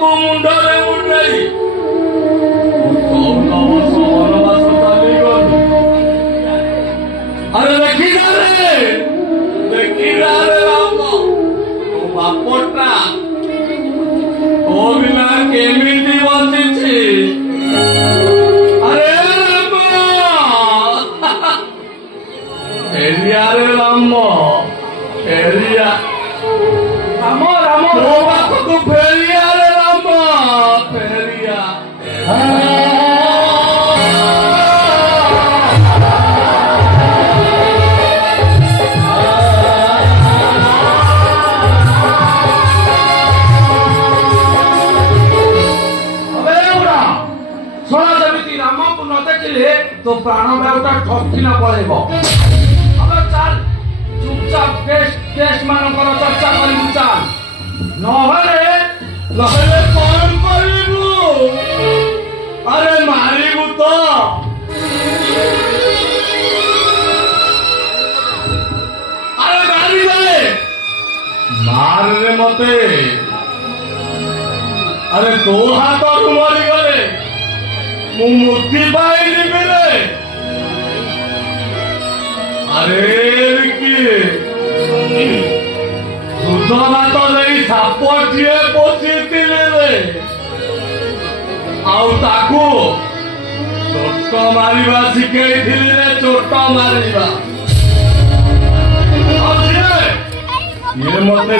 को मुंडरे मुंडई वनवास चाली गल अरे देखी रे राम तो बापटा तो बिना केमिति बंची अरे राम फेरिया रे राम फेरिया राम राम तो बाप को फेरिया रे राम फेरिया तो प्राण बायुटा ठकिना पड़ेब अब चल चुपचाप केस मानकर चर्चा करू चल नहले कौन करू अरे मारिबू तो अरे मारी दे मार रे मते अरे तो हाथ मरी गले मुक्ति पाई रे अरे किए दूध भात नहीं सापटिए पोषी रे आउ चोट मारिबा शिखई रे चोट मारिबा ये मते